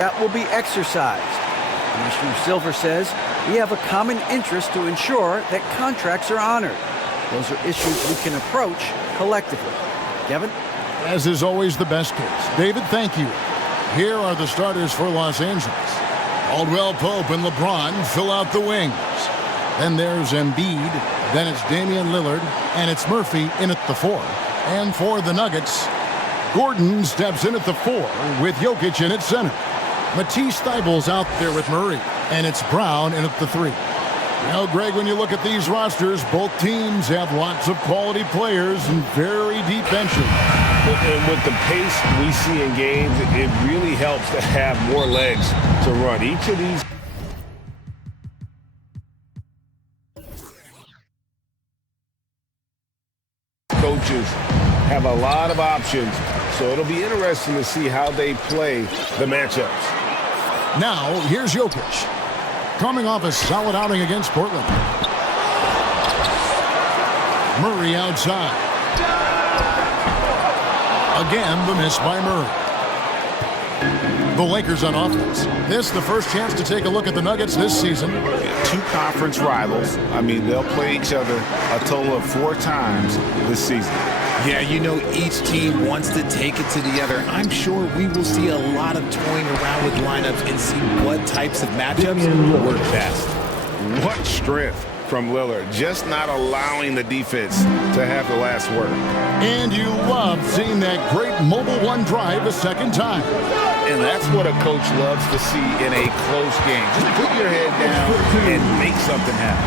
that will be exercised. Commissioner Silver says we have a common interest to ensure that contracts are honored. Those are issues we can approach collectively. Kevin? As is always the best case. David, thank you. Here are the starters for Los Angeles. Caldwell Pope and LeBron fill out the wings. Then there's Embiid. Then it's Damian Lillard. And it's Murphy in at the 4. And for the Nuggets, Gordon steps in at the 4 with Jokic in at center. Matisse Thybulle's out there with Murray. And it's Brown in at the 3. You know, Greg, when you look at these rosters, both teams have lots of quality players and very deep benches. And with the pace we see in games, it really helps to have more legs to run. Each of these coaches have a lot of options, so it'll be interesting to see how they play the matchups. Now, here's Jokic, coming off a solid outing against Portland. Murray outside. Again, the miss by Murray. The Lakers on offense. This the first chance to take a look at the Nuggets this season. Two conference rivals. I mean, they'll play each other a total of 4 times this season. Yeah, you know, each team wants to take it to the other. I'm sure we will see a lot of toying around with lineups and see what types of matchups work best. What strength from Lillard, just not allowing the defense to have the last word. And you love seeing that great mobile one drive a second time. And that's what a coach loves to see in a close game. Just put your head down and make something happen.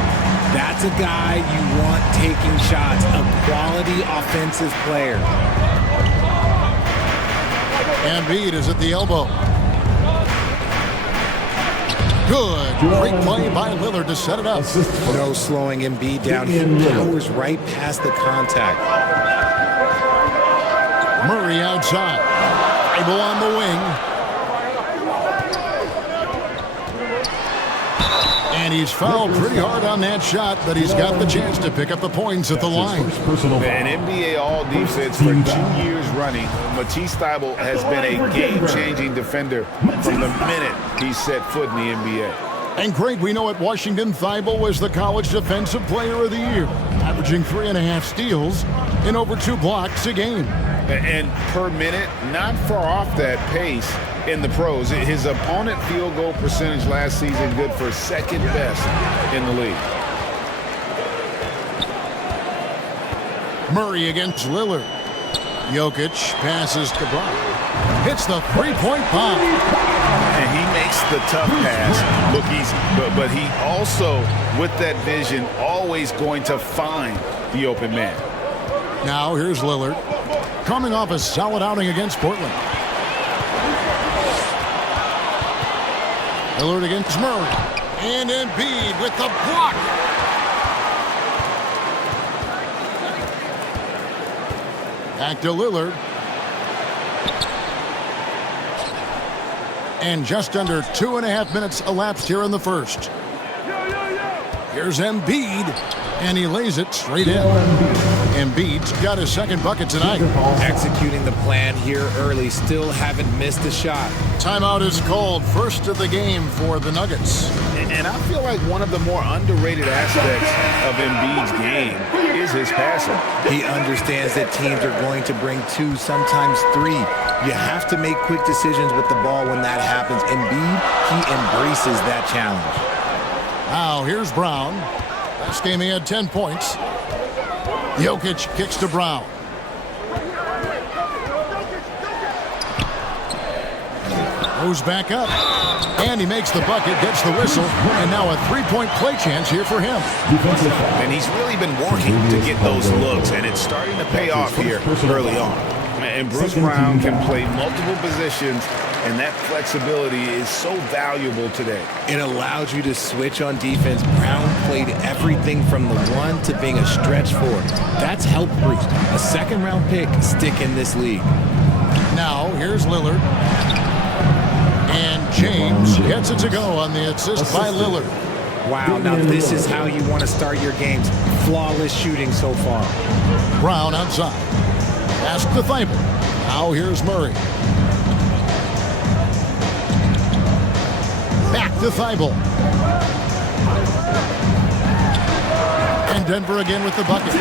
That's a guy you want taking shots, a quality offensive player. Embiid is at the elbow. Good. Great play by Lillard to set it up. No slowing Embiid down. He powers right past the contact. Murray outside. Able on the wing. And he's fouled pretty hard on that shot, but he's got the chance to pick up the points at the line. An NBA All-Defense for 2 years running. Matisse Thybulle has been a game-changing defender from the minute he set foot in the NBA. And Greg, we know at Washington, Thybulle was the College Defensive Player of the Year, averaging 3.5 steals and over 2 blocks a game. And per minute, not far off that pace in the pros. His opponent field goal percentage last season good for second best in the league. Murray against Lillard. Jokic passes to Brown. Hits the three-point bomb. And he makes the tough pass look easy. But he also, with that vision, always going to find the open man. Now here's Lillard, coming off a solid outing against Portland. Lillard against Murray. And Embiid with the block. Back to Lillard. And just under 2.5 minutes elapsed here in the first. Here's Embiid. And he lays it straight in. Embiid's got his second bucket tonight. Executing the plan here early. Still haven't missed a shot. Timeout is called. First of the game for the Nuggets. And I feel like one of the more underrated aspects of Embiid's game is his passing. He understands that teams are going to bring 2, sometimes 3. You have to make quick decisions with the ball when that happens. Embiid, he embraces that challenge. Now here's Brown. Last game he had 10 points. Jokic kicks to Brown. Goes back up. And he makes the bucket, gets the whistle, and now a 3-point play chance here for him. And he's really been working to get those looks, and it's starting to pay off here early on. And Bruce Brown can play multiple positions, and that flexibility is so valuable today. It allows you to switch on defense. Brown played everything from the 1 to being a stretch 4. That's helped Bruce. A second-round pick stick in this league. Now, here's Lillard. And James gets it to go on the assist by Lillard. Wow, now this is how you want to start your games. Flawless shooting so far. Brown outside. Pass to Thybulle. Now here's Murray. to Thibault. And Denver again with the bucket.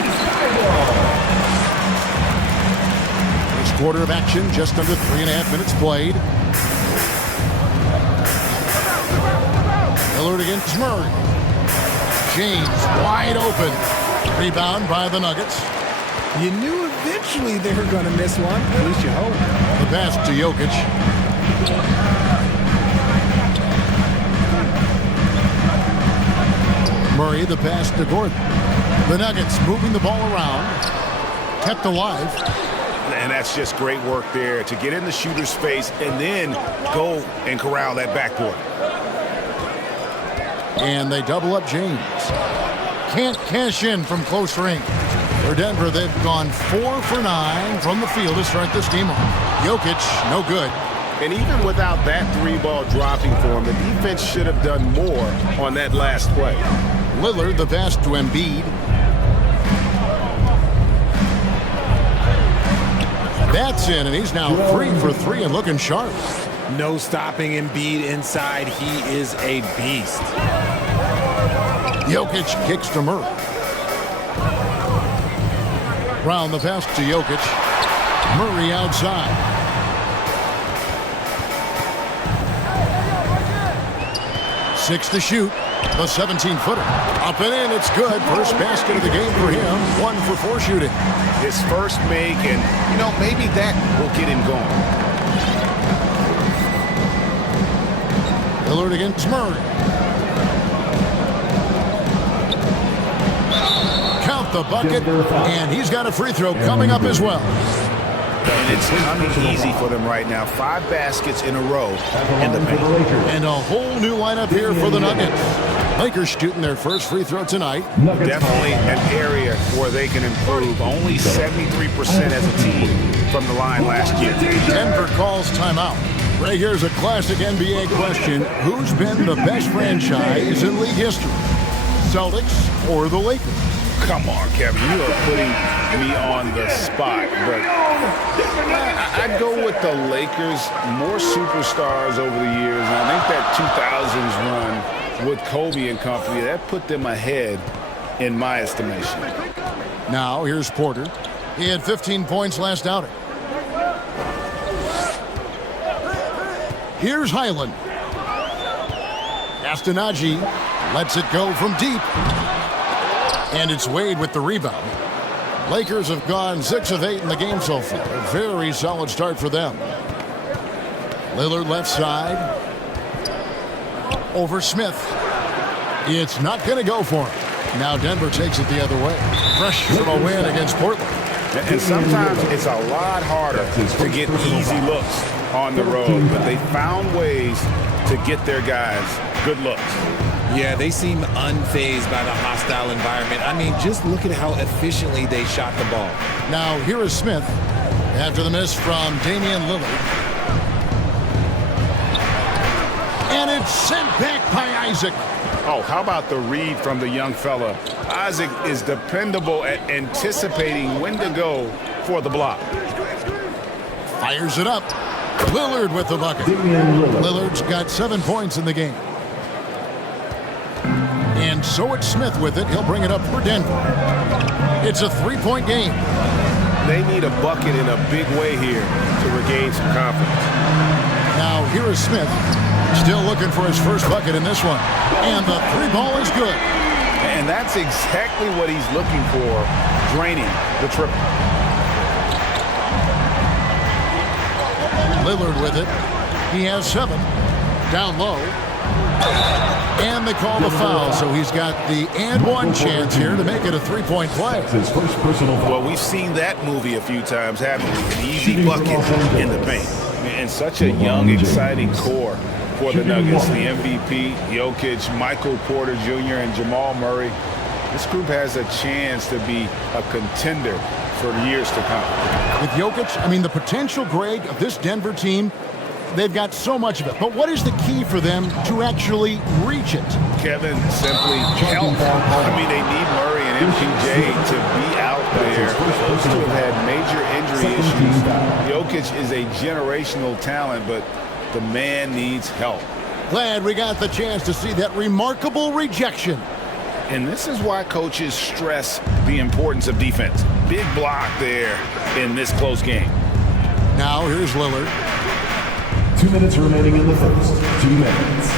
First quarter of action, just under 3.5 minutes played. Lillard against Murray. James wide open. Rebound by the Nuggets. You knew eventually they were going to miss one. At least you hope. The pass to Jokic. Murray, the pass to Gordon. The Nuggets moving the ball around. Kept alive. And that's just great work there to get in the shooter's space and then go and corral that backboard. And they double up James. Can't cash in from close range. For Denver, they've gone 4 for 9 from the field to start this game off. Jokic, no good. And even without that 3-ball dropping for him, the defense should have done more on that last play. Lillard, the pass to Embiid. That's in, and he's now 3 for 3 and looking sharp. No stopping Embiid inside. He is a beast. Jokic kicks to Murray. Brown, the pass to Jokic. Murray outside. Six to shoot. The 17-footer. Up and in, it's good. First basket of the game for him. 1 for 4 shooting. His first make, and, maybe that will get him going. Lillard against Murray. Count the bucket, and he's got a free throw coming up as well. And it's coming easy for them right now. 5 baskets in a row in the paint. And a whole new lineup here for the Nuggets. Lakers shooting their first free throw tonight. Definitely an area where they can improve. Only 73% as a team from the line last year. Denver calls timeout. Ray, here's a classic NBA question. Who's been the best franchise in league history? Celtics or the Lakers? Come on, Kevin. You are putting me on the spot. But I'd go with the Lakers. More superstars over the years. And I think that 2000s run with Kobe and company, that put them ahead in my estimation. Now, here's Porter. He had 15 points last outing. Here's Highland. Castanagi lets it go from deep. And it's Wade with the rebound. Lakers have gone 6 of 8 in the game so far. A very solid start for them. Lillard left side. Over Smith. It's not going to go for him. Now Denver takes it the other way. Fresh from a win against Portland. And sometimes it's a lot harder to get easy looks on the road, but they found ways to get their guys good looks. Yeah, they seem unfazed by the hostile environment. I mean, just look at how efficiently they shot the ball. Now here is Smith after the miss from Damian Lillard. And it's sent back by Isaac. Oh, how about the read from the young fella? Isaac is dependable at anticipating when to go for the block. Fires it up. Lillard with the bucket. Lillard's got 7 points in the game. And so it's Smith with it. He'll bring it up for Denver. It's a 3-point game. They need a bucket in a big way here to regain some confidence. Now here is Smith. Still looking for his first bucket in this one. And the 3-ball is good. And that's exactly what he's looking for, draining the triple. Lillard with it. He has 7. Down low. And they call the foul, so he's got the and one chance here to make it a 3-point play. Well, we've seen that movie a few times, haven't we? An easy bucket in the paint. And such a young, exciting core for the Nuggets. The MVP, Jokic, Michael Porter Jr., and Jamal Murray. This group has a chance to be a contender for years to come. With Jokic, I mean, the potential, Greg, of this Denver team, they've got so much of it. But what is the key for them to actually reach it? Kevin, simply health. I mean, they need Murray and MPJ to be out there. Those two have had major injury issues. Jokic is a generational talent, but the man needs help. Glad we got the chance to see that remarkable rejection. And this is why coaches stress the importance of defense. Big block there in this close game. Now here's Lillard. 2 minutes remaining in the first. 2 minutes.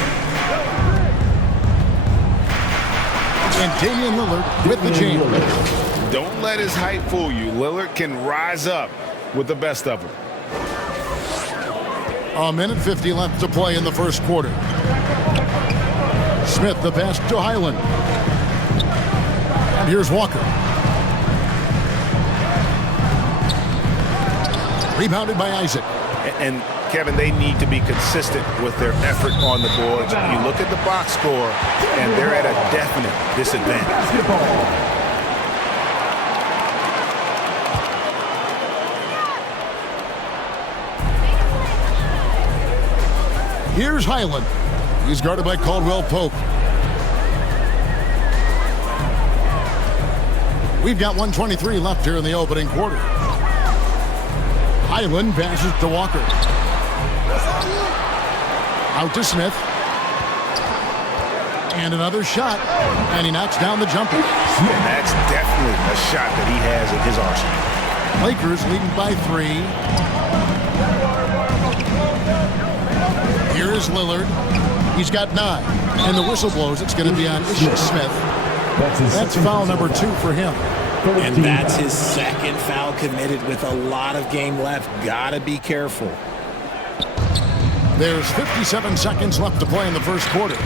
And Damian Lillard with the jam. Don't let his height fool you. Lillard can rise up with the best of them. A minute 50 left to play in the first quarter. Smith the pass to Highland. And here's Walker. Rebounded by Isaac. And Kevin, they need to be consistent with their effort on the boards. You look at the box score, and they're at a definite disadvantage. Here's Highland. He's guarded by Caldwell Pope. We've got 1:23 left here in the opening quarter. Highland passes to Walker. Out to Smith. And another shot. And he knocks down the jumper. And that's definitely a shot that he has in his arsenal. Lakers leading by 3. Here is Lillard. He's got 9. And the whistle blows. It's going to be on Ish Smith. That's foul number 2 for him. And that's his second foul committed with a lot of game left. Gotta be careful. There's 57 seconds left to play in the first quarter.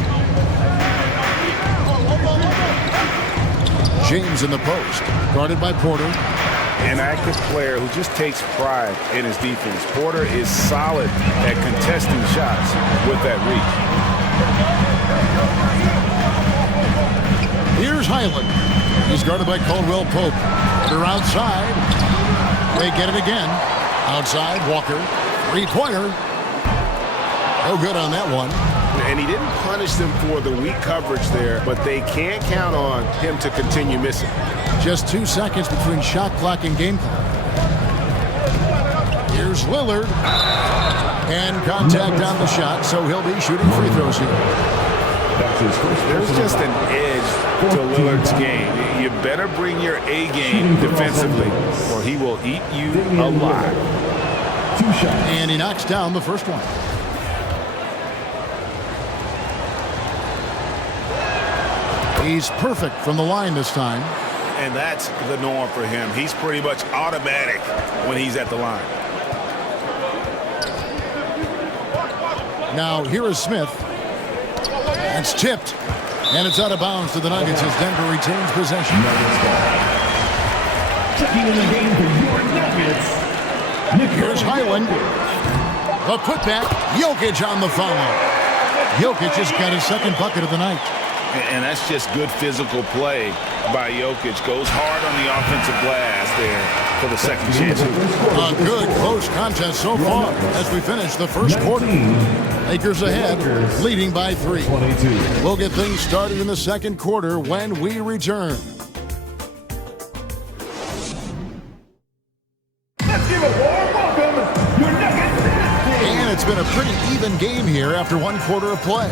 James in the post, guarded by Porter. An active player who just takes pride in his defense. Porter is solid at contesting shots with that reach. Here's Highland. He's guarded by Caldwell Pope. They're outside. They get it again. Outside, Walker. Three-pointer. No good on that one. And he didn't punish them for the weak coverage there, but they can't count on him to continue missing. Just 2 seconds between shot clock and game clock. Here's Lillard. And contact on the shot, so he'll be shooting free throws here. There's just an edge to Lillard's game. You better bring your A game defensively, or he will eat you alive. And he knocks down the first one. He's perfect from the line this time. And that's the norm for him. He's pretty much automatic when he's at the line. Now here is Smith. It's tipped. And it's out of bounds to the Nuggets as Denver retains possession. Checking in the game for your Nuggets. Here's Highland. The putback. Jokic on the follow. Jokic just got his second bucket of the night. And that's just good physical play by Jokic. Goes hard on the offensive glass there for the second chance. A good close contest so far as we finish the first quarter. Lakers ahead, leading by 3. We'll get things started in the second quarter when we return. Let's give a warm welcome, your Nuggets. And it's been a pretty even game here after 1 quarter of play.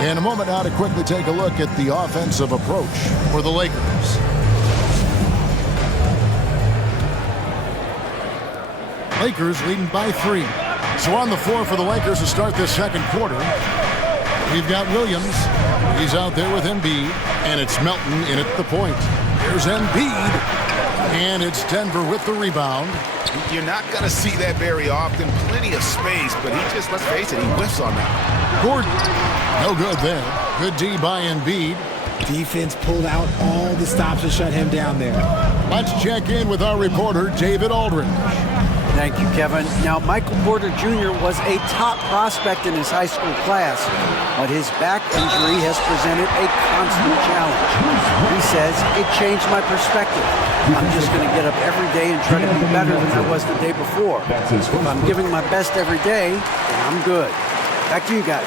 In a moment now to quickly take a look at the offensive approach for the Lakers. Lakers leading by 3. So on the floor for the Lakers to start this second quarter, we've got Williams. He's out there with Embiid, and it's Melton in at the point. Here's Embiid, and it's Denver with the rebound. You're not going to see that very often. Plenty of space, but he just, let's face it, he whiffs on that. Gordon, no good there. Good D by Embiid. Defense pulled out all the stops to shut him down there. Let's check in with our reporter, David Aldridge. Thank you, Kevin. Now, Michael Porter Jr. was a top prospect in his high school class, but his back injury has presented a constant challenge. He says, it changed my perspective. I'm just going to get up every day and try to be better than I was the day before. If I'm giving my best every day, then I'm good. Back to you guys.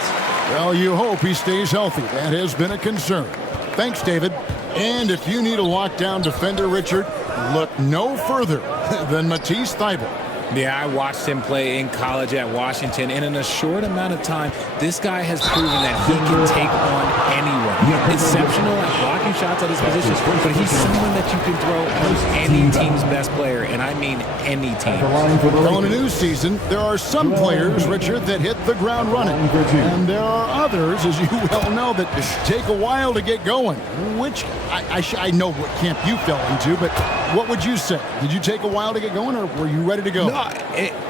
Well, you hope he stays healthy. That has been a concern. Thanks, David. And if you need a lockdown defender, Richard, look no further than Matisse Thybulle. Yeah, I watched him play in college at Washington, and in a short amount of time, this guy has proven that he can take on anyone. Exceptional at blocking shots at his position, but he's someone that you can throw on any team's best player, and I mean any team. Well, in a new season, there are some players, Richard, that hit the ground running, and there are others, as you well know, that take a while to get going, which I know what camp you fell into, but what would you say? Did you take a while to get going, or were you ready to go? No,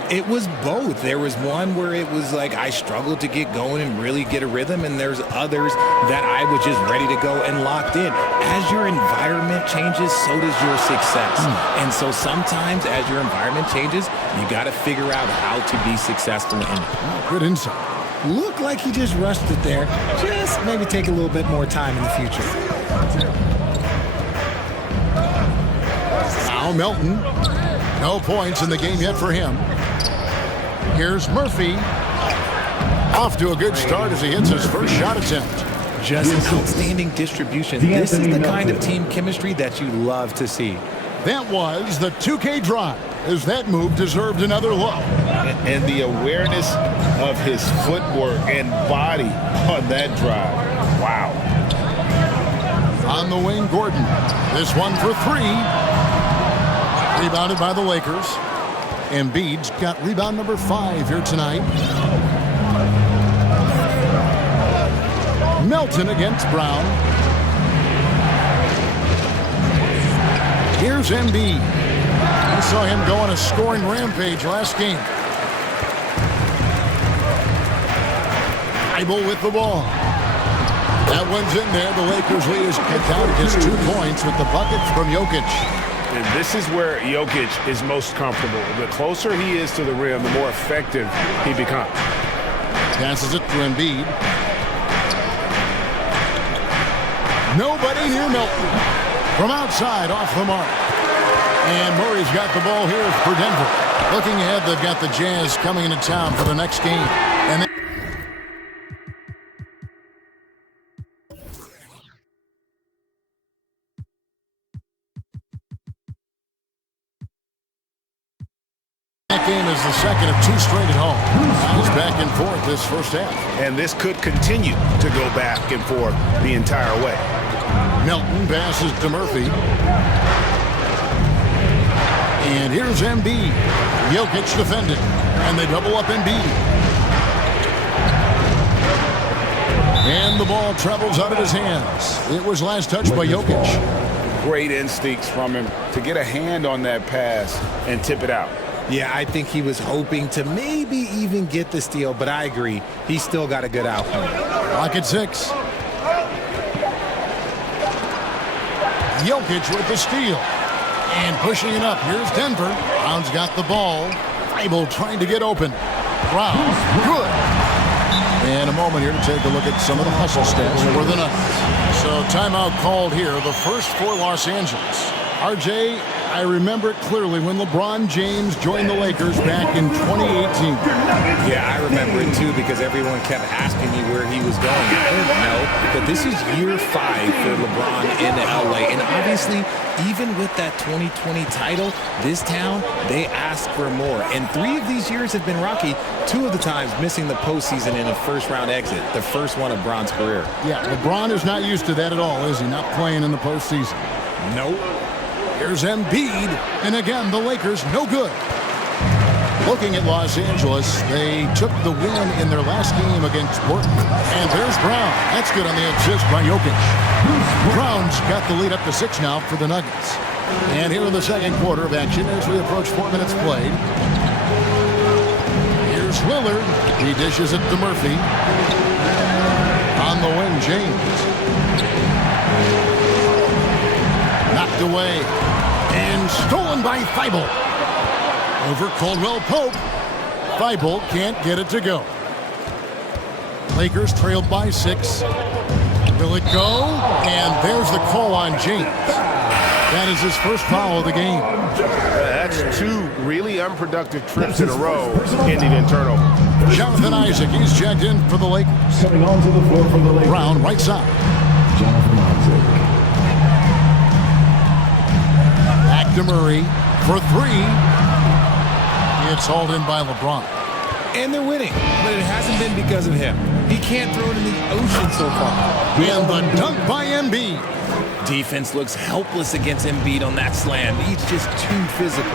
it was both. There was one where it was like I struggled to get going and really get a rhythm, and there's others that I was just ready to go and locked in. As your environment changes, so does your success. And so sometimes as your environment changes, you got to figure out how to be successful in it. Good insight. Looked like he just rushed it there. Just maybe take a little bit more time in the future. Now Melton. No points in the game yet for him. Here's Murphy. Off to a good start as he hits his first shot attempt. Just outstanding distribution. This is the kind of team chemistry that you love to see. That was the 2K drive, as that move deserved another look. And the awareness of his footwork and body on that drive. Wow. On the wing, Gordon. This one for three. Rebounded by the Lakers. Embiid's got rebound number 5 here tonight. Melton against Brown. Here's Embiid. We saw him go on a scoring rampage last game. Thibault with the ball. That one's in there. The Lakers lead is cut down to just 2 points with the bucket from Jokic. And this is where Jokic is most comfortable. The closer he is to the rim, the more effective he becomes. Passes it to Embiid. Nobody near Melton. From outside, off the mark. And Murray's got the ball here for Denver. Looking ahead, they've got the Jazz coming into town for the next game. And that game is the second of 2 straight at home. He's back and forth this first half. And this could continue to go back and forth the entire way. Melton passes to Murphy. And here's Embiid. Jokic defended. And they double up Embiid. And the ball travels out of his hands. It was last touched by Jokic. Great instincts from him to get a hand on that pass and tip it out. Yeah, I think he was hoping to maybe even get the steal, but I agree. He's still got a good outcome. Clock at 6. Jokic with the steal. And pushing it up. Here's Denver. Brown's got the ball. Thibault trying to get open. Brown. Good. And a moment here to take a look at some of the hustle stats for the Nuggets. So timeout called here. The first for Los Angeles. RJ, I remember it clearly when LeBron James joined the Lakers back in 2018. Yeah, I remember it too because everyone kept asking me where he was going. No, but this is year 5 for LeBron in LA. And obviously, even with that 2020 title, this town, they ask for more. And 3 of these years have been rocky. 2 of the times missing the postseason in a first-round exit, the first one of Bron's career. Yeah, LeBron is not used to that at all, is he? Not playing in the postseason. Nope. Here's Embiid, and again, the Lakers no good. Looking at Los Angeles, they took the win in their last game against Portland. And there's Brown. That's good on the assist by Jokic. Brown's got the lead up to 6 now for the Nuggets. And here in the second quarter of action as we approach 4 minutes played. Here's Lillard. He dishes it to Murphy. On the wing, James. Knocked away. And stolen by Thibault. Over Caldwell Pope. Thibault can't get it to go. Lakers trailed by 6. Will it go? And there's the call on James. That is his first foul of the game. That's 2 really unproductive trips in a row, ending in turnover. Jonathan Isaac, he's checked in for the Lakers. Coming onto the floor for the Lakers. Brown, right side. Jonathan Isaac. Back to Murray for 3. It's hauled in by LeBron. And they're winning, but it hasn't been because of him. He can't throw it in the ocean so far. And the dunk by Embiid. Defense looks helpless against Embiid on that slam. He's just too physical.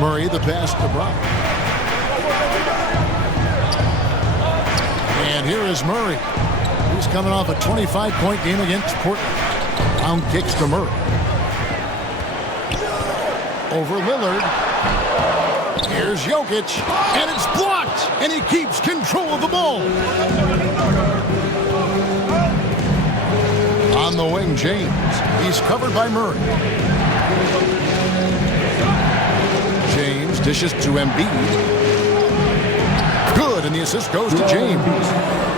Murray the pass to Brown. And here is Murray. He's coming off a 25-point game against Portland. Brown kicks to Murray. Over Lillard. Here's Jokic. And it's blocked. And he keeps control of the ball. On the wing, James. He's covered by Murray. James dishes to Embiid. Good, and the assist goes to James.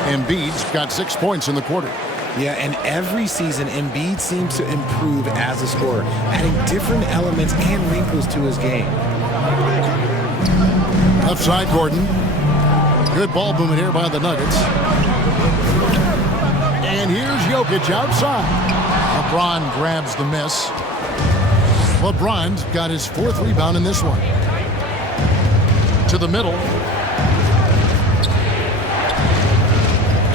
Embiid's got 6 points in the quarter. Yeah, and every season, Embiid seems to improve as a scorer, adding different elements and wrinkles to his game. Left side, Gordon. Good ball movement here by the Nuggets. And here's Jokic outside. LeBron grabs the miss. LeBron's got his 4th rebound in this one. To the middle.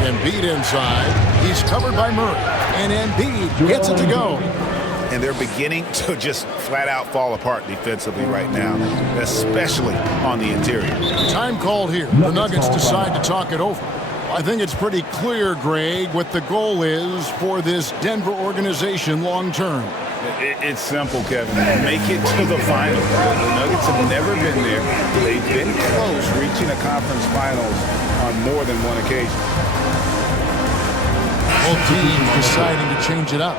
Embiid inside. He's covered by Murray. And Embiid gets it to go. And they're beginning to just flat out fall apart defensively right now, especially on the interior. Time called here. The Nuggets decide to talk it over. I think it's pretty clear, Greg, what the goal is for this Denver organization long term. It's simple, Kevin. Make it to the finals. The Nuggets have never been there. They've been close reaching a conference finals on more than one occasion. Both teams deciding to change it up.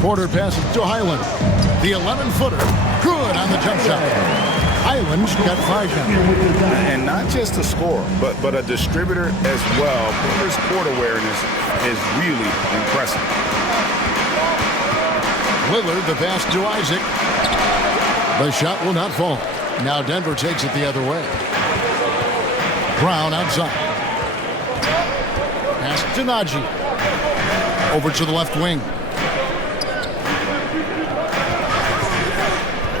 Porter passes to Highland. The 11-footer. Good on the jump shot. Highland's got 5 now. And not just a scorer, but a distributor as well. Porter's court awareness is really impressive. Lillard, the pass to Isaac. The shot will not fall. Now Denver takes it the other way. Brown outside. Pass to Najee. Over to the left wing.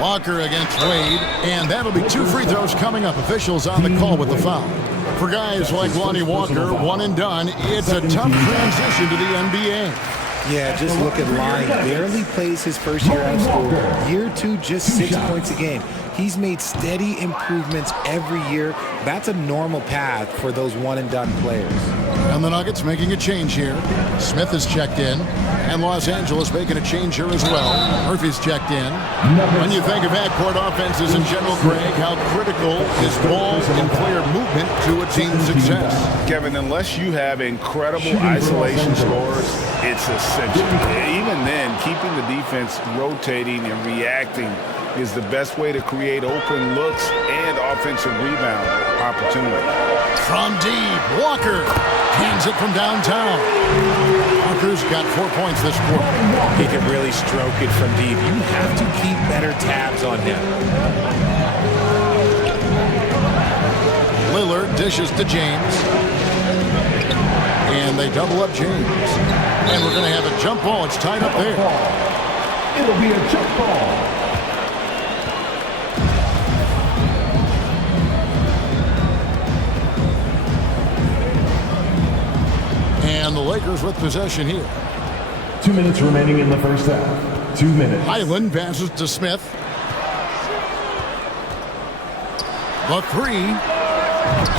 Walker against Wade, and that'll be 2 free throws coming up. Officials on the call with the foul. For guys like Lonnie Walker, one and done, it's a tough transition to the NBA. Yeah, just look at Lonnie. Barely plays his first year out of school. Year 2, just 6 points a game. He's made steady improvements every year. That's a normal path for those one-and-done players. And the Nuggets making a change here. Smith is checked in. And Los Angeles making a change here as well. Murphy's checked in. When you think of backcourt offenses in general, Greg, how critical is ball and player movement to a team's success? Kevin, unless you have incredible isolation scores, it's essential. Even then, keeping the defense rotating and reacting is the best way to create open looks and offensive rebound opportunity. From deep, Walker hands it from downtown. Walker's got 4 points this quarter. He can really stroke it from deep. You have to keep better tabs on him. Lillard dishes to James. And they double up James. And we're going to have a jump ball. It's tied up there. It'll be a jump ball. And the Lakers with possession here. 2 minutes remaining in the first half. 2 minutes. Highland passes to Smith. The 3.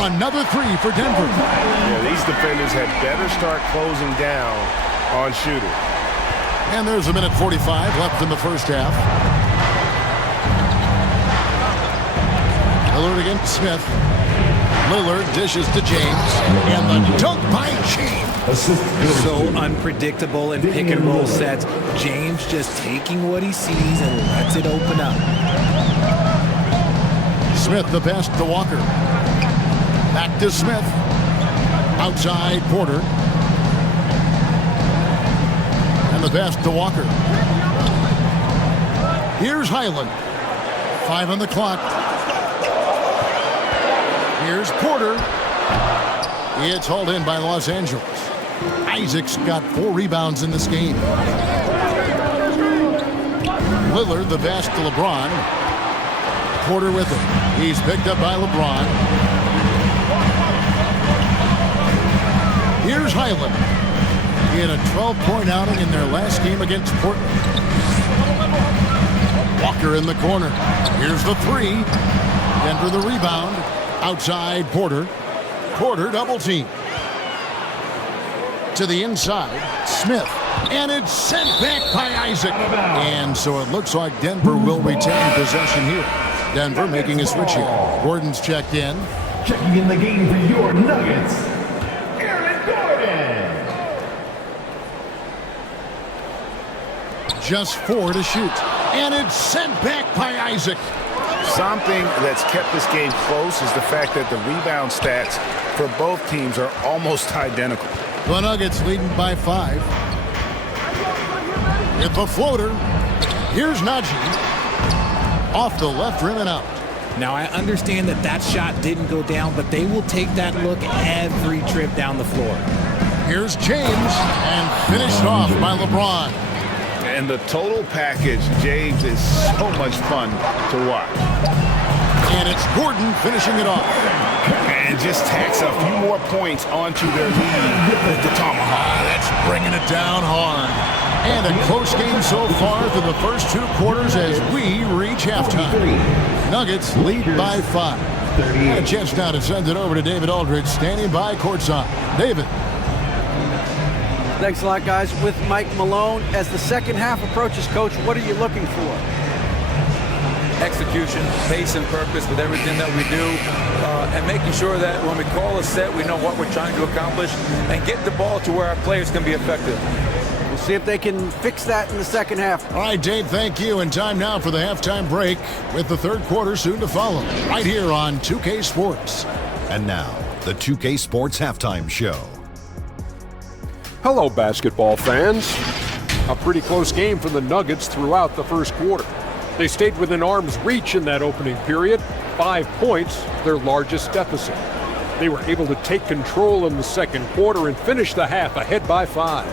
Another 3 for Denver. Yeah, these defenders had better start closing down on shooting. And there's a minute 45 left in the first half. Lillard against Smith. Lillard dishes to James. And the dunk by James. So unpredictable in pick and roll sets. James just taking what he sees and lets it open up. Smith the pass to Walker. Back to Smith. Outside Porter. And the pass to Walker. Here's Highland. 5 on the clock. Here's Porter. It's hauled in by Los Angeles. Isaac's got 4 rebounds in this game. Lillard, the pass to LeBron. Porter with him. He's picked up by LeBron. Here's Highland. He had a 12-point outing in their last game against Portland. Walker in the corner. Here's the 3. Denver the rebound. Outside Porter. Porter double team. To the inside. Smith. And it's sent back by Isaac. And so it looks like Denver will retain possession here. Denver making a switch here. Gordon's checked in. Checking in the game for your Nuggets, Gordon. Just 4 to shoot. And it's sent back by Isaac. Something that's kept this game close is the fact that the rebound stats for both teams are almost identical. The Nuggets leading by 5. With the floater. Here's Najee. Off the left rim and out. Now, I understand that that shot didn't go down, but they will take that look every trip down the floor. Here's James, and finished off by LeBron. And the total package, James, is so much fun to watch. And it's Gordon finishing it off. And just tacks a few more points onto their lead with the tomahawk. That's bringing it down hard. And a close game so far through the first 2 quarters as we reach halftime. Nuggets lead by 5. And a chance now to send it over to David Aldridge, standing by courtside. David. Thanks a lot, guys. With Mike Malone, as the second half approaches, Coach, what are you looking for? Execution, pace, and purpose with everything that we do, and making sure that when we call a set, we know what we're trying to accomplish, and get the ball to where our players can be effective. We'll see if they can fix that in the second half. All right, Dave, thank you. And time now for the halftime break with the third quarter soon to follow. Right here on 2K Sports. And now, the 2K Sports Halftime Show. Hello, basketball fans. A pretty close game for the Nuggets throughout the first quarter. They stayed within arm's reach in that opening period. 5 points, their largest deficit. They were able to take control in the second quarter and finish the half ahead by 5.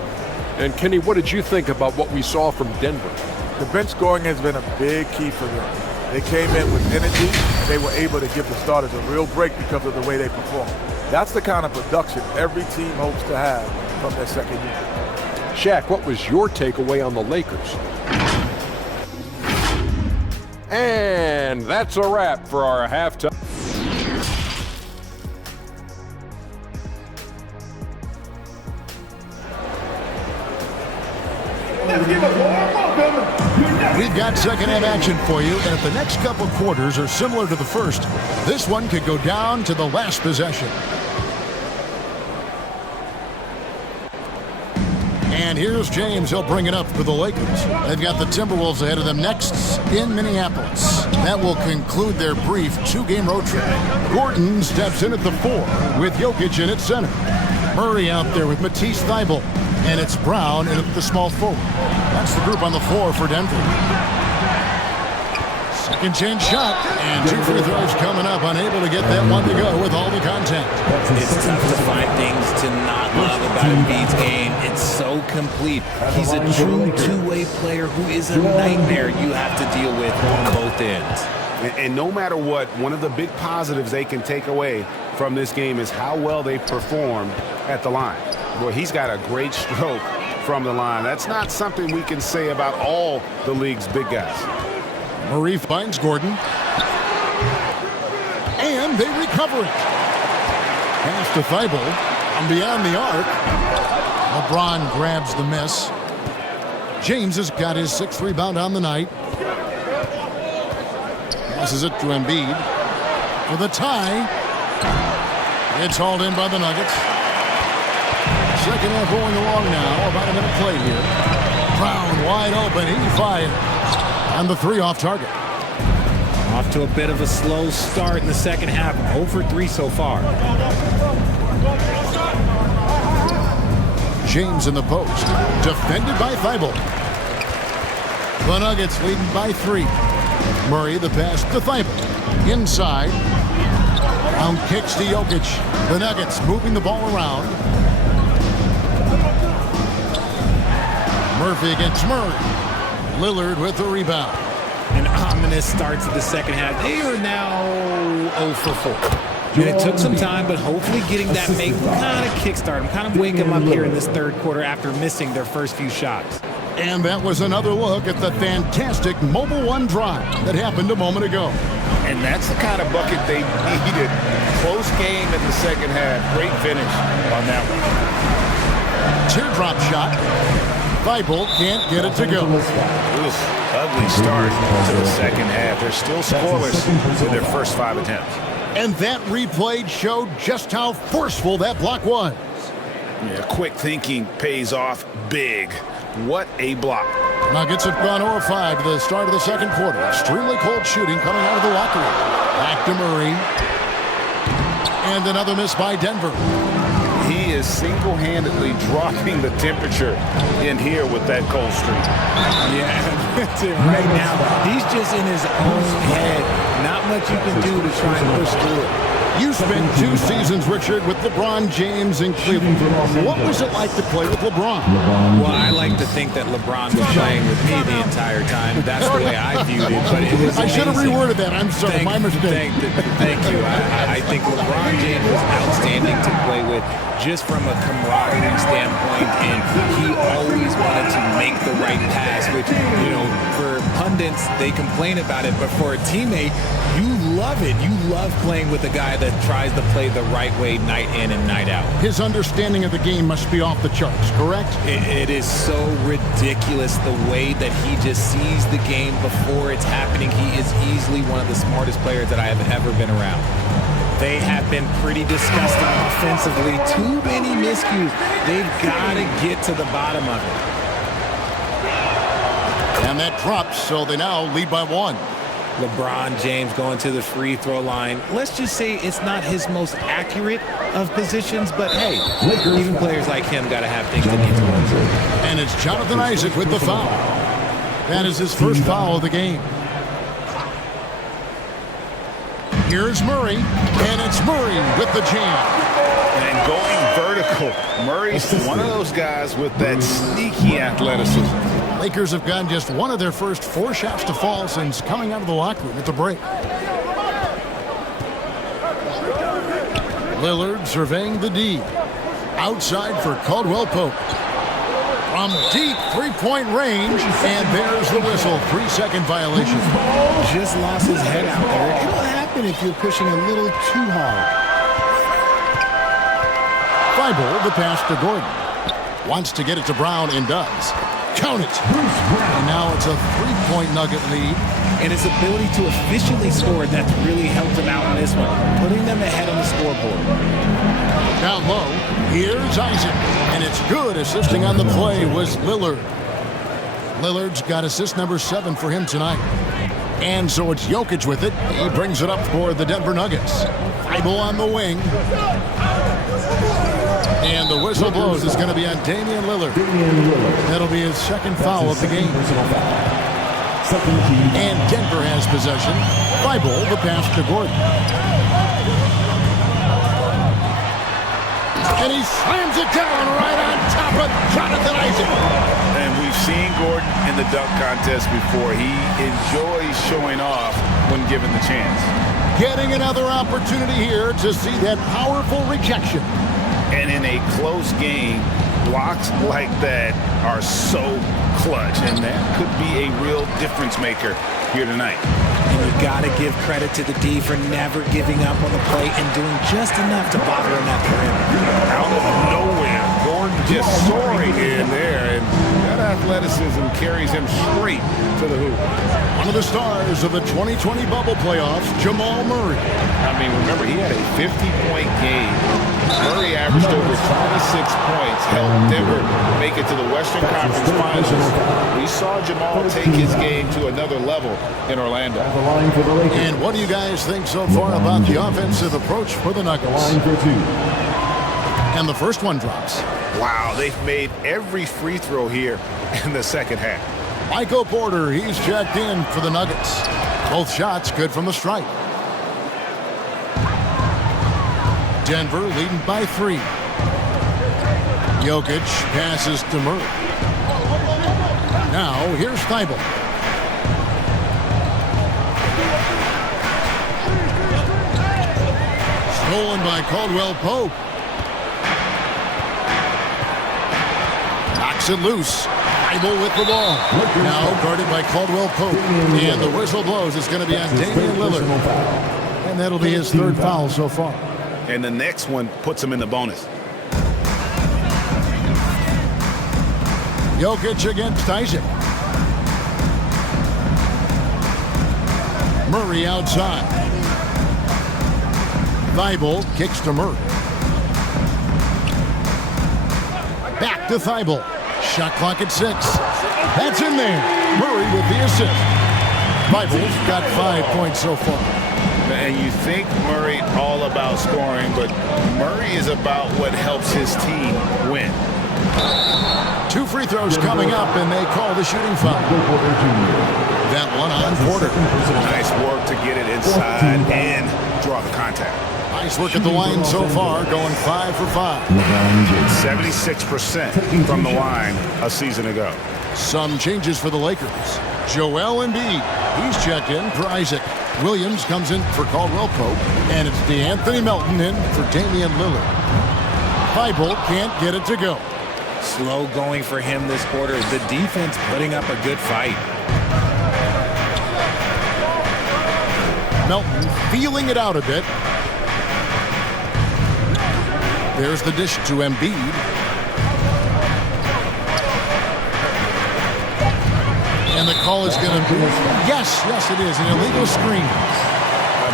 And Kenny, what did you think about what we saw from Denver? The bench scoring has been a big key for them. They came in with energy, and they were able to give the starters a real break because of the way they performed. That's the kind of production every team hopes to have from their second unit. Shaq, what was your takeaway on the Lakers? And that's a wrap for our halftime. We've got second half action for you, and if the next couple quarters are similar to the first, this one could go down to the last possession. And here's James. He'll bring it up for the Lakers. They've got the Timberwolves ahead of them next in Minneapolis. That will conclude their brief 2-game road trip. Gordon steps in at the 4 with Jokic in at center. Murray out there with Matisse Thybulle. And it's Brown in at the small forward. That's the group on the floor for Denver. Second chance shot. And 2 free throws coming up. Unable to get that one to go with all the contact. It's tough to find things to not love about Embiid's game. It's so complete. He's a true two-way player who is a nightmare you have to deal with on both ends. And no matter what, one of the big positives they can take away from this game is how well they performed at the line. Boy, he's got a great stroke from the line. That's not something we can say about all the league's big guys. Murray finds Gordon. And they recover it. Pass to Thybulle. And beyond the arc. LeBron grabs the miss. James has got his 6th rebound on the night. Passes it to Embiid. For the tie. It's hauled in by the Nuggets. Second half going along now. About a minute play here. Brown wide open. He fires. And the 3 off target. Off to a bit of a slow start in the second half. 0 for 3 so far. James in the post. Defended by Thybulle. The Nuggets leading by 3. Murray the pass to Thybulle. Inside. Round kicks to Jokic. The Nuggets moving the ball around. Murphy against Murray. Lillard with the rebound. An ominous start to the second half. They are now 0 for 4. And it took some time, but hopefully getting that make kind of kickstart them, kind of wake them up here in this third quarter after missing their first few shots. And that was another look at the fantastic Mobile One drive that happened a moment ago. And that's the kind of bucket they needed. Close game in the second half. Great finish on that one. Teardrop shot. Thibault can't get it to go. Ugly start to the second half. They're still scoreless in their first 5 attempts. And that replay showed just how forceful that block was. Yeah, quick thinking pays off big. What a block. Nuggets have gone 0-5 to the start of the second quarter. Extremely cold shooting coming out of the locker room. Back to Murray. And another miss by Denver. He is single-handedly dropping the temperature in here with that cold streak. Yeah, right now, he's just in his own head. Not much you can do to try and push through it. You spent 2 seasons, Richard, with LeBron James in Cleveland. What was it like to play with LeBron? Well, I like to think that LeBron was playing with me the entire time. That's the way I viewed it. But it was I should have reworded that. I'm sorry, my mistake. Thank you. I think LeBron James was outstanding to play with just from a camaraderie standpoint, and he always wanted to make the right pass, which, you know, for pundits, they complain about it, but for a teammate, you love it. You love playing with a guy that tries to play the right way night in and night out. His understanding of the game must be off the charts, correct? It is so ridiculous the way that he just sees the game before it's happening. He is easily one of the smartest players that I have ever been around. They have been pretty disgusting offensively. Too many miscues. They've got to get to the bottom of it. And that drops, so they now lead by 1. LeBron James going to the free throw line. Let's just say it's not his most accurate of positions, but hey, even players like him got to have things to need to win. And it's Jonathan Isaac with the foul. That is his first foul of the game. Here's Murray, and it's Murray with the jam. And going vertical. Murray's one of those guys with that sneaky athleticism. Lakers have gotten just one of their first 4 shots to fall since coming out of the locker room at the break. Lillard surveying the D. Outside for Caldwell Pope. From deep 3-point range, and there's the whistle. 3-second violation. Just lost his head out there. It'll happen if you're pushing a little too hard. Thibault, the pass to Gordon. Wants to get it to Brown and does. Count it. And now it's a 3-point Nugget lead. And his ability to efficiently score, that's really helped him out in this one, putting them ahead on the scoreboard. Down low, here's Isaac. And it's good. Assisting on the play was Lillard. Lillard's got assist number 7 for him tonight. And so it's Jokic with it. He brings it up for the Denver Nuggets. Thibault on the wing. And the whistle blows. It's going to be on Damian Lillard. That'll be his second foul of the game. And Denver has possession. Thibault, the pass to Gordon. And he slams it down right on top of Jonathan Isaac. And we've seen Gordon in the dunk contest before. He enjoys showing off when given the chance. Getting another opportunity here to see that powerful rejection. And in a close game, blocks like that are so clutch, and that could be a real difference maker here tonight. And you got to give credit to the D for never giving up on the play and doing just enough to bother him at the rim. Out of nowhere, Gordon just soaring in there, and that athleticism carries him straight to the hoop. One of the stars of the 2020 bubble playoffs, Jamal Murray. I mean, remember, he had a 50-point game. Murray averaged over 26 points, helped Denver make it to the Western Conference Finals. We saw Jamal take his game to another level in Orlando. And what do you guys think so far about the offensive approach for the Nuggets? And the first one drops. Wow, they've made every free throw here in the second half. Michael Porter, he's checked in for the Nuggets. Both shots good from the stripe. Denver leading by 3. Jokic passes to Murray. Now here's Thibault. Stolen by Caldwell Pope. Knocks it loose. Thibault with the ball. Now guarded by Caldwell Pope. And the whistle blows. It's going to be on Damian Lillard. And that'll be his 3rd foul so far. And the next one puts him in the bonus. Jokic against Isaac. Murray outside. Thibault kicks to Murray. Back to Thibault. Shot clock at 6. That's in there. Murray with the assist. Thibault's got 5 points so far. And you think Murray all about scoring, but Murray is about what helps his team win. 2 free throws coming up, and they call the shooting foul. That one on Porter. Nice work to get it inside and draw the contact. Nice work at the line so far, going 5 for 5. 76% from the line a season ago. Some changes for the Lakers. Joel Embiid, he's checked in for Isaac. Williams comes in for Caldwell Pope, and it's DeAnthony Melton in for Damian Lillard. Thibault can't get it to go. Slow going for him this quarter. The defense putting up a good fight. Melton feeling it out a bit. There's the dish to Embiid. And the call is going to be, yes, it is, an illegal screen.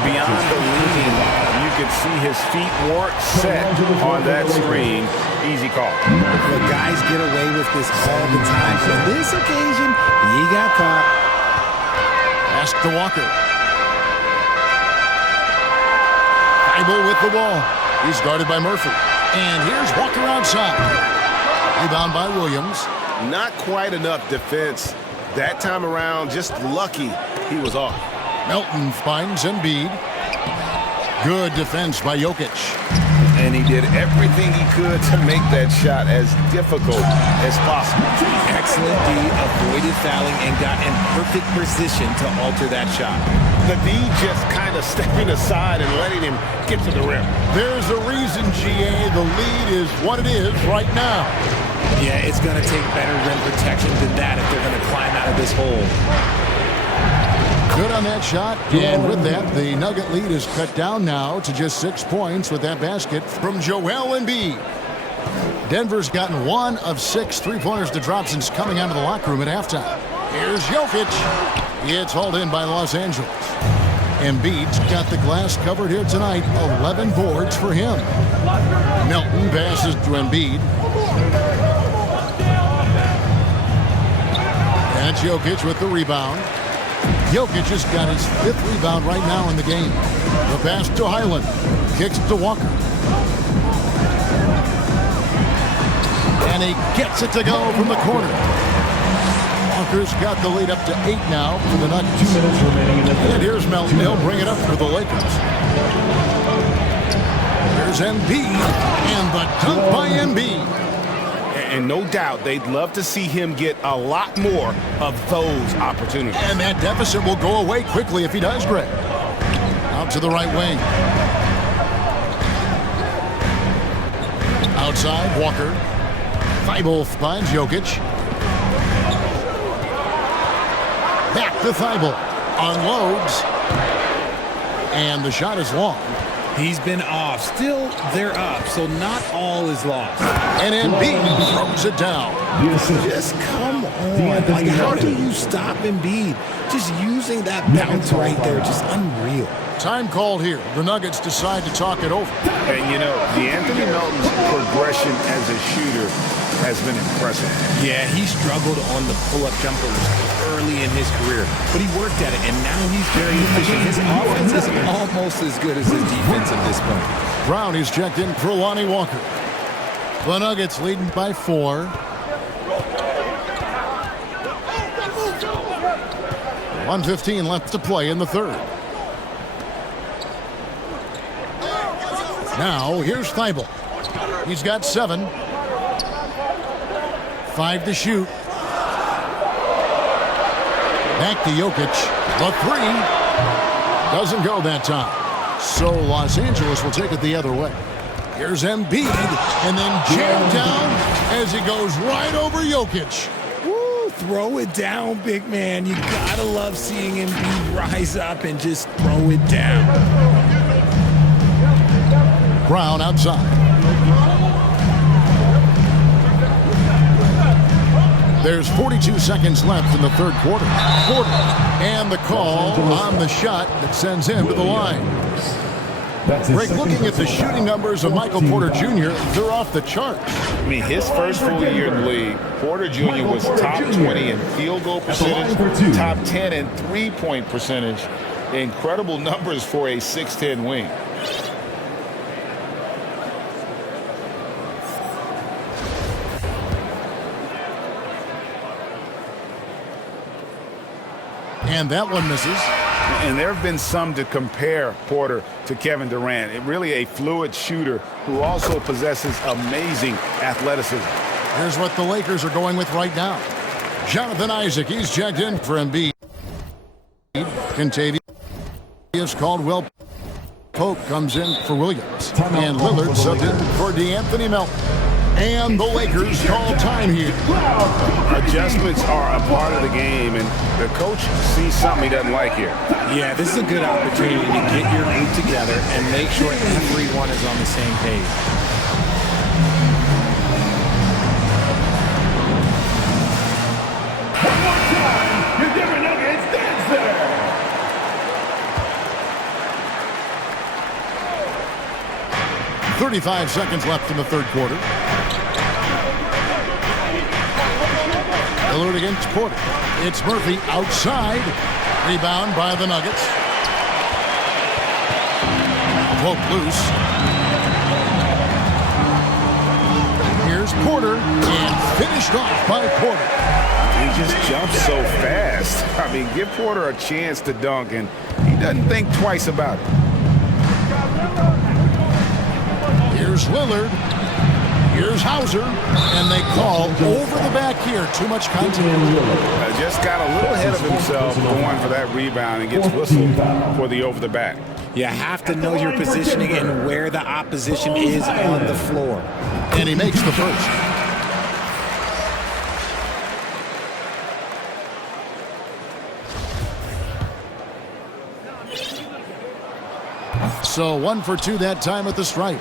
Beyond the lead, you could see his feet weren't set on that screen. Easy call. The guys get away with this all the time. On this occasion, he got caught. Pass to Walker. Thibault with the ball. He's guarded by Murphy. And here's Walker outside. Rebound by Williams. Not quite enough defense. That time around, just lucky he was off. Melton finds Embiid. Good defense by Jokic. And he did everything he could to make that shot as difficult as possible. Excellent D, avoided fouling and got in perfect position to alter that shot. The D just kind of stepping aside and letting him get to the rim. There's a reason, GA, the lead is what it is right now. Yeah, it's going to take better rim protection than that if they're going to climb out of this hole. Good on that shot, and with that, the Nugget lead is cut down now to just 6 points with that basket from Joel Embiid. Denver's gotten 1 of 6 three-pointers to drop since coming out of the locker room at halftime. Here's Jokic. It's hauled in by Los Angeles. Embiid's got the glass covered here tonight. 11 boards for him. Melton passes to Embiid. That's Jokic with the rebound. Jokic has got his 5th rebound right now in the game. The pass to Highland. Kicks to Walker. And he gets it to go from the corner. Walker's got the lead up to 8 now for the Nuggets. 2 minutes remaining in the third. And here's Melton. He'll bring it up for the Lakers. Here's Embiid. And the dunk by Embiid. And no doubt they'd love to see him get a lot more of those opportunities. And that deficit will go away quickly if he does, Greg. Out to the right wing. Outside, Walker. Thibault finds Jokic. Back to Thibault. Unloads. And the shot is long. He's been off. Still, they're up, so not all is lost. And Embiid throws it down. Just come on. Like, how do you stop Embiid? Just using that bounce right there, just unreal. Time called here. The Nuggets decide to talk it over. And, you know, DeAnthony Melton's progression as a shooter has been impressive. Yeah, he struggled on the pull-up jumpers early in his career, but he worked at it, and now he's very efficient. His offense is almost as good as his defense at this point. Brown is checked in for Lonnie Walker. The Nuggets leading by 4. .115 left to play in the third. Now, here's Thibault. He's got 7. 5 to shoot. Back to Jokic. The 3. Doesn't go that time. So Los Angeles will take it the other way. Here's Embiid, and then jammed down as he goes right over Jokic. Woo, throw it down, big man. You gotta love seeing Embiid rise up and just throw it down. Brown outside. There's 42 seconds left in the third quarter. And the call on the shot that sends him to the line. Greg, looking at the shooting numbers of Michael Porter Jr., they're off the charts. I mean, his first full year in the league, Porter Jr. was top 20 in field goal percentage, top 10 in three-point percentage. Incredible numbers for a 6'10 wing. And that one misses. And there have been some to compare Porter to Kevin Durant. Really a fluid shooter who also possesses amazing athleticism. Here's what the Lakers are going with right now. Jonathan Isaac, he's checked in for Embiid. Contavious Caldwell Pope comes in for Williams. And Lillard subbed in for DeAnthony Melton. And the Lakers call time here. Adjustments are a part of the game, and the coach sees something he doesn't like here. Yeah, this is a good opportunity to get your group together and make sure everyone is on the same page. One more time, your Denver Nuggets dance there. .35 seconds left in the third quarter. Lillard against Porter. It's Murphy outside. Rebound by the Nuggets. Poke loose. Here's Porter, and finished off by Porter. He just jumps so fast. I mean, give Porter a chance to dunk, and he doesn't think twice about it. Here's Lillard. Here's Hauser, and they call over the back here. Too much contact. Just got a little ahead of himself going for that rebound and gets whistled for the over the back. You have to know your positioning and where the opposition is on the floor. And he makes the first. So 1 for 2 that time at the stripe.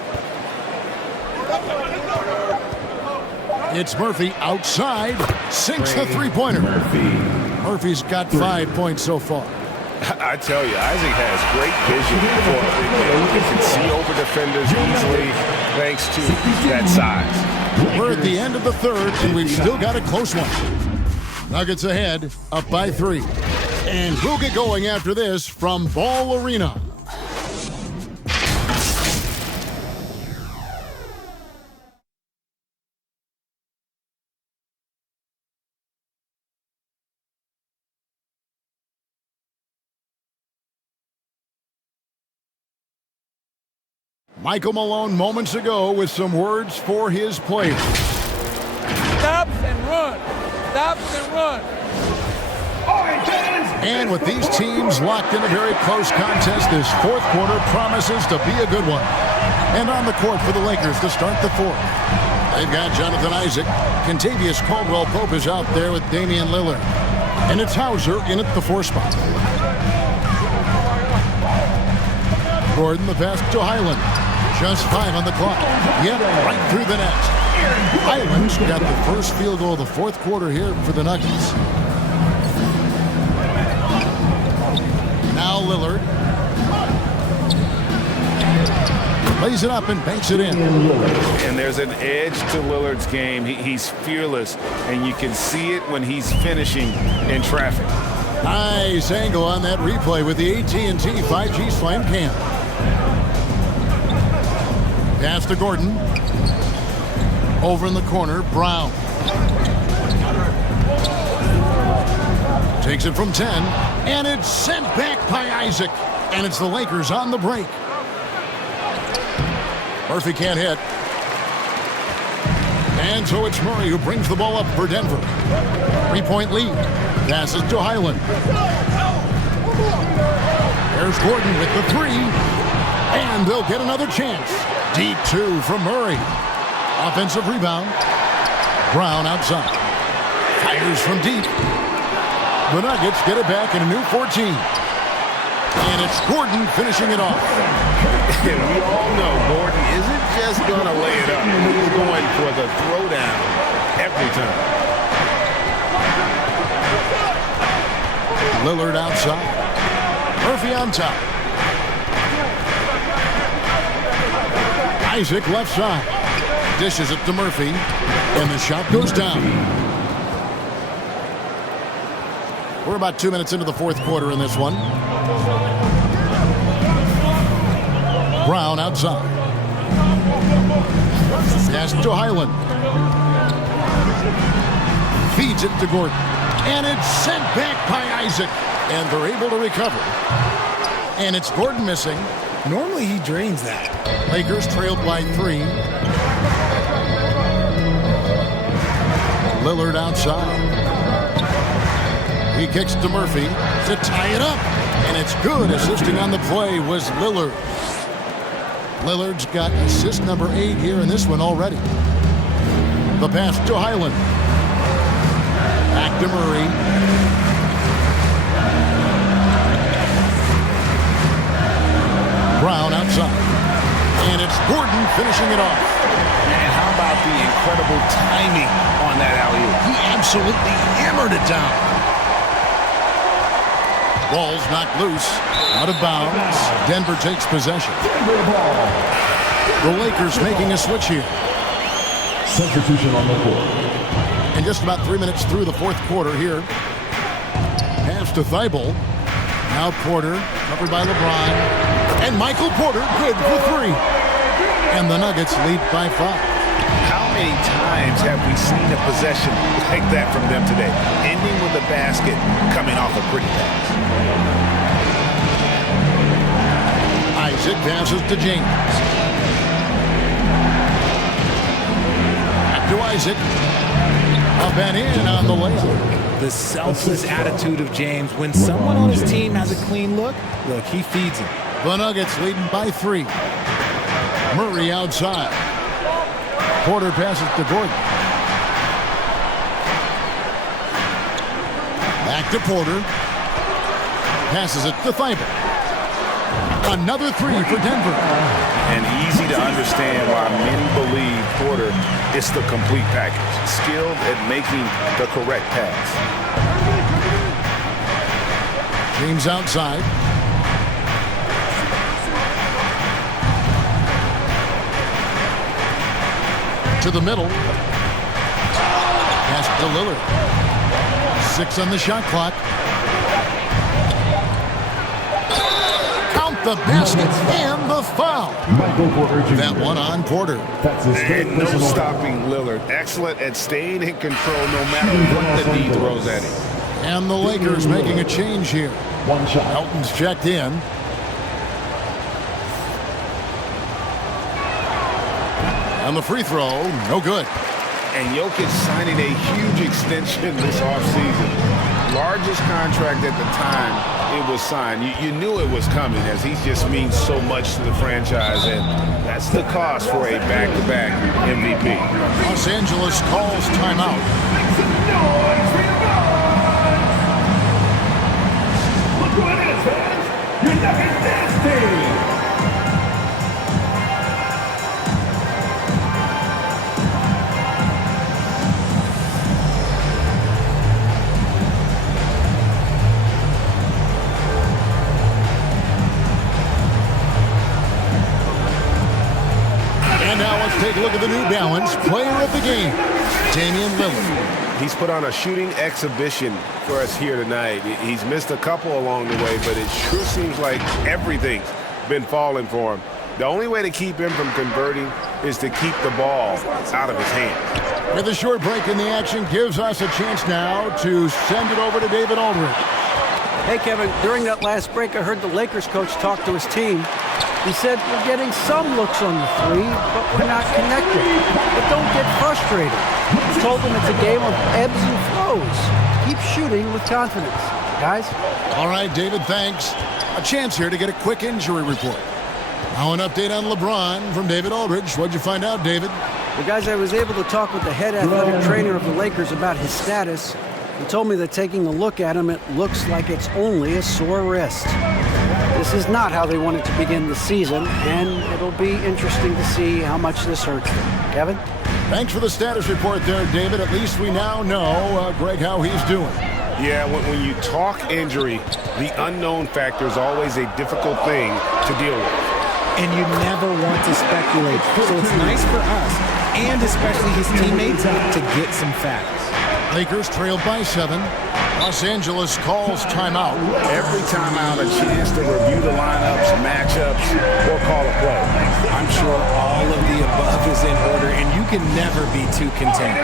It's Murphy outside, sinks the three-pointer. Murphy's got 5 points so far. I tell you, Isaac has great vision for a big man. He can see over defenders easily thanks to that size. We're at the end of the third, and we've still got a close one. Nuggets ahead, up by 3. And we'll get going after this from Ball Arena. Michael Malone moments ago with some words for his players. Stop and run. Stop and run. And with these teams locked in a very close contest, this fourth quarter promises to be a good one. And on the court for the Lakers to start the fourth. They've got Jonathan Isaac. Contavious Caldwell Pope is out there with Damian Lillard. And it's Hauser in at the 4 spot. Gordon the pass to Highland. Just 5 on the clock. Yet right through the net. Highland's got the first field goal of the fourth quarter here for the Nuggets. Now Lillard. Lays it up and banks it in. And there's an edge to Lillard's game. He's fearless, and you can see it when he's finishing in traffic. Nice angle on that replay with the AT&T 5G Slam Cam. Pass to Gordon. Over in the corner, Brown. Takes it from 10, and it's sent back by Isaac. And it's the Lakers on the break. Murphy can't hit. And so it's Murray who brings the ball up for Denver. 3-point lead. Passes to Highland. There's Gordon with the three. And they'll get another chance. Deep two from Murray. Offensive rebound. Brown outside. Fires from deep. The Nuggets get it back in a new 14. And it's Gordon finishing it off. And we all know Gordon isn't just going to lay it up. He's going for the throwdown every time. Lillard outside. Murphy on top. Isaac left side. Dishes it to Murphy. And the shot goes down. We're about 2 minutes into the fourth quarter in this one. Brown outside. Pass to Highland. Feeds it to Gordon. And it's sent back by Isaac. And they're able to recover. And it's Gordon missing. Normally he drains that. Lakers trailed by 3. Lillard outside. He kicks to Murphy to tie it up. And it's good. Assisting on the play was Lillard. Lillard's got assist number 8 here in this one already. The pass to Highland. Back to Murray. Brown outside. And it's Gordon finishing it off. And how about the incredible timing on that alley-oop? He absolutely hammered it down. Ball's knocked loose. Out of bounds. Denver takes possession. The Lakers making a switch here. Substitution on the court. And just about 3 minutes through the fourth quarter here. Pass to Thibault. Now Porter, covered by LeBron. And Michael Porter, good for 3. And the Nuggets lead by 5. How many times have we seen a possession like that from them today? Ending with a basket, coming off a pretty pass. Isaac passes to James. Back to Isaac. Up and in on the layup. The selfless attitude of James. When someone on his team has a clean look, he feeds him. The Nuggets leading by 3. Murray outside. Porter passes to Gordon. Back to Porter. Passes it to Thibault. Another 3 for Denver. And easy to understand why many believe Porter is the complete package. Skilled at making the correct pass. James outside. To the middle. Pass to Lillard. 6 on the shot clock. Count the basket and the foul. That one on Porter. And no stopping Lillard. Excellent at staying in control no matter what the D throws at him. And the Lakers making a change here. One shot. Elton's checked in. On the free throw, no good. And Jokic signing a huge extension this offseason. Largest contract at the time it was signed. You knew it was coming as he just means so much to the franchise. And that's the cost for a back-to-back MVP. Los Angeles calls timeout. Look who it is, fans. Your Nuggets dance team. Take a look at the New Balance player of the game, Damian Lillard. He's put on a shooting exhibition for us here tonight. He's missed a couple along the way, but it sure seems like everything's been falling for him. The only way to keep him from converting is to keep the ball out of his hands. With a short break in the action gives us a chance now to send it over to David Aldridge. Hey, Kevin, during that last break, I heard the Lakers coach talk to his team. He said, we're getting some looks on the three, but we're not connected. But don't get frustrated. He told them it's a game of ebbs and flows. Keep shooting with confidence. Guys? All right, David, thanks. A chance here to get a quick injury report. Now an update on LeBron from David Aldridge. What'd you find out, David? Well, guys, I was able to talk with the head athletic trainer of the Lakers about his status. He told me that taking a look at him, it looks like it's only a sore wrist. This is not how they wanted to begin the season, and it'll be interesting to see how much this hurts them. Kevin? Thanks for the status report there, David. At least we now know, Greg, how he's doing. Yeah, when you talk injury, the unknown factor is always a difficult thing to deal with. And you never want to speculate. So it's nice for us, and especially his teammates, to get some facts. Lakers trailed by 7. Los Angeles calls timeout. Every timeout, a chance to review the lineups, matchups, or call a play. I'm sure all of the above is in order, and you can never be too content.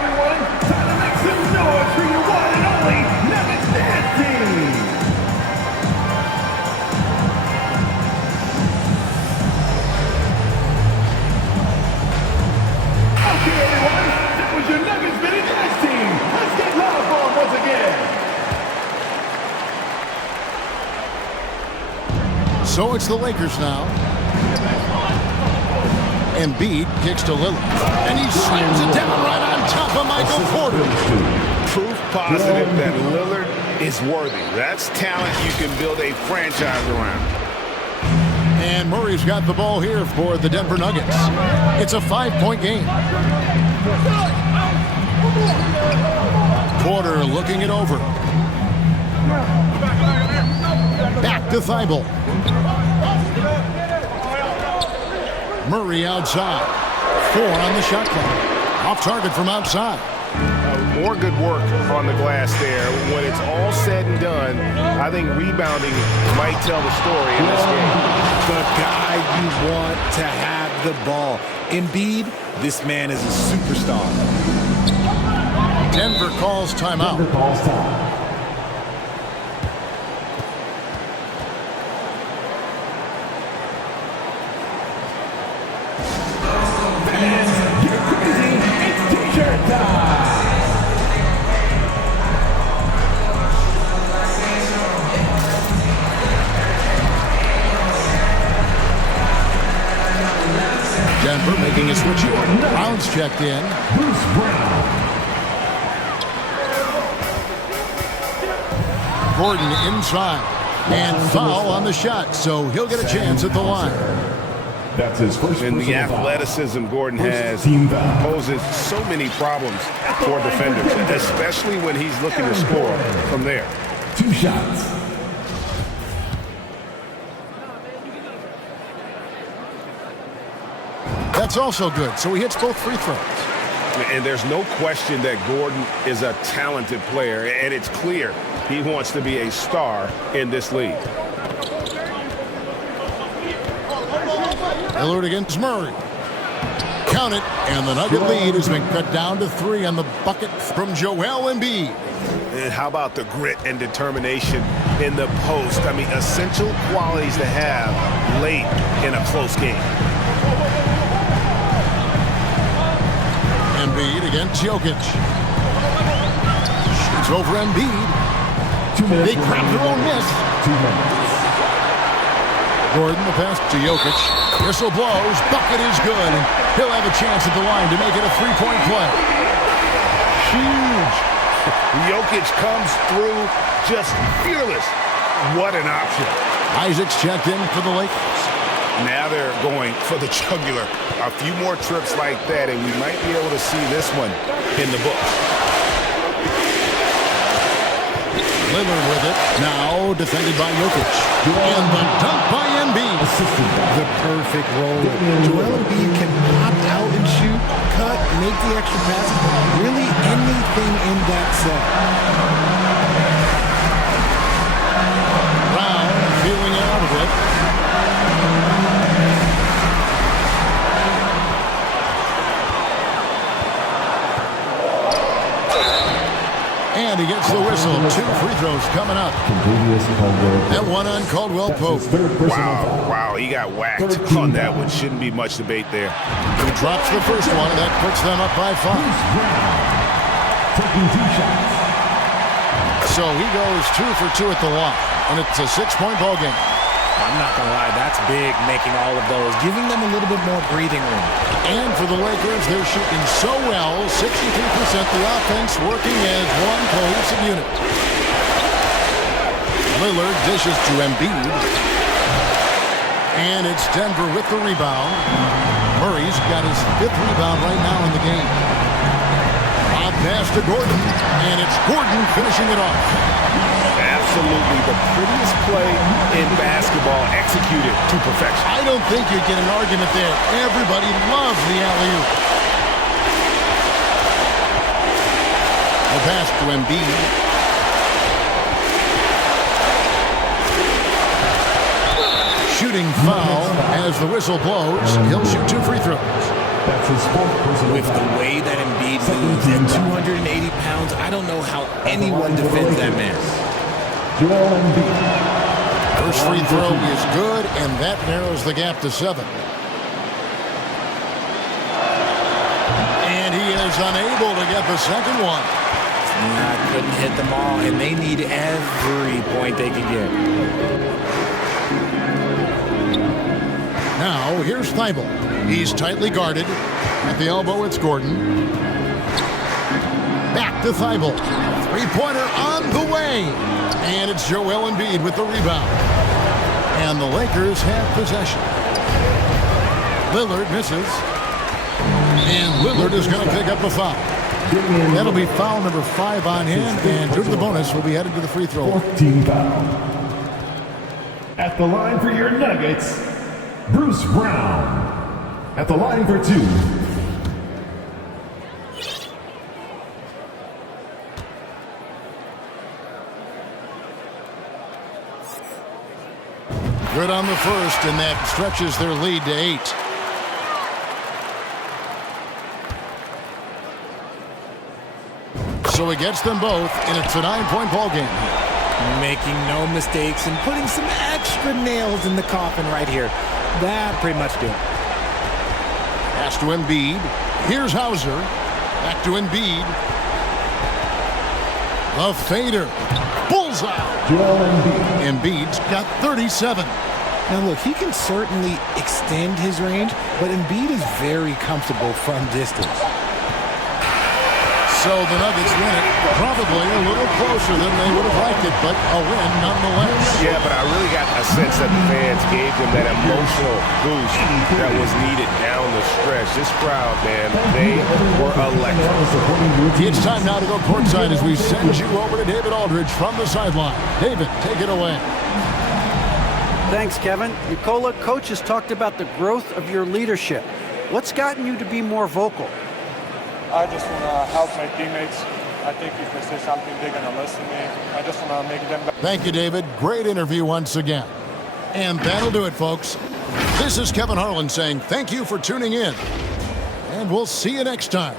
So it's the Lakers now. Embiid kicks to Lillard, and he slams it down right on top of Michael Porter. Proof positive that Lillard is worthy. That's talent you can build a franchise around. And Murray's got the ball here for the Denver Nuggets. It's a 5-point game. Porter looking it over. Back to Thibault. Murray outside. 4 on the shot clock. Off target from outside. More good work on the glass there. When it's all said and done, I think rebounding might tell the story in this game. The guy you want to have the ball. Embiid, this man is a superstar. Denver calls timeout. Denver calls time. Denver making a switch here. Brown's checked in. Bruce Brown. Gordon inside. And foul on the shot, so he'll get a chance at the line. That's his first. And the athleticism Gordon has poses so many problems for defenders, especially when he's looking to score from there. 2 shots. That's also good, so he hits both free throws. And there's no question that Gordon is a talented player, and it's clear he wants to be a star in this league. Lillard against Murray. Count it, and the Nugget lead has been cut down to 3 on the bucket from Joel Embiid. And how about the grit and determination in the post? I mean, essential qualities to have late in a close game. Embiid against Jokic. Shoots over Embiid. 2 minutes. They grab their own miss. 2 minutes. Gordon, the pass to Jokic. Whistle blows. Bucket is good. And he'll have a chance at the line to make it a 3-point play. Huge. Jokic comes through just fearless. What an option. Isaac's checked in for the Lakers. Now they're going for the jugular. A few more trips like that, and we might be able to see this one in the books. Lillard with it. Now defended by Jokic. And the dunk by Embiid. The perfect roll. Joel Embiid can opt out and shoot, cut, make the extra pass. Really anything in that set. Brown feeling out of it. And he gets the whistle. 2 free throws coming up. That one on Caldwell Pope. Wow, he got whacked on that one. Shouldn't be much debate there. He drops the first one, and that puts them up by 5. So he goes 2 for 2 at the line, and it's a 6-point ball game. I'm not going to lie, that's big, making all of those, giving them a little bit more breathing room. And for the Lakers, they're shooting so well, 63%, the offense working as one cohesive unit. Lillard dishes to Embiid. And it's Denver with the rebound. Murray's got his 5th rebound right now in the game. Bob pass to Gordon, and it's Gordon finishing it off. Absolutely the prettiest play in basketball, executed to perfection. I don't think you'd get an argument there. Everybody loves the alley-oop. The pass to Embiid. Shooting foul as the whistle blows. He'll shoot 2 free throws. With the way that Embiid moves at 280 pounds, I don't know how anyone defends that man. First free throw is good, and that narrows the gap to 7. And he is unable to get the second one. Couldn't hit them all, and they need every point they can get. Now, here's Thibault. He's tightly guarded. At the elbow, it's Gordon. Back to Thibault. Three-pointer on the way. And it's Joel Embiid with the rebound. And the Lakers have possession. Lillard misses. And Lillard is going to pick up a foul. That'll be foul number 5 on him. And due to the bonus, we'll be headed to the free throw. 14 foul. At the line for your Nuggets, Bruce Brown. At the line for 2. Good on the first, and that stretches their lead to 8. So he gets them both, and it's a 9-point ball game. Making no mistakes and putting some extra nails in the coffin right here. That pretty much do it. Pass to Embiid. Here's Hauser. Back to Embiid. The fader. Bullseye. Embiid's got 37. Now look, he can certainly extend his range, but Embiid is very comfortable from distance. So the Nuggets win it, probably a little closer than they would have liked it, but a win nonetheless. Yeah, but I really got a sense that the fans gave them that emotional boost that was needed down the stretch. This crowd, man, they were electric. It's time now to go courtside as we send you over to David Aldridge from the sideline. David, take it away. Thanks, Kevin. Nicola, coach has talked about the growth of your leadership. What's gotten you to be more vocal? I just want to help my teammates. I think if they say something, they're going to listen to me. I just want to make them better. Thank you, David. Great interview once again. And that'll do it, folks. This is Kevin Harlan saying thank you for tuning in. And we'll see you next time.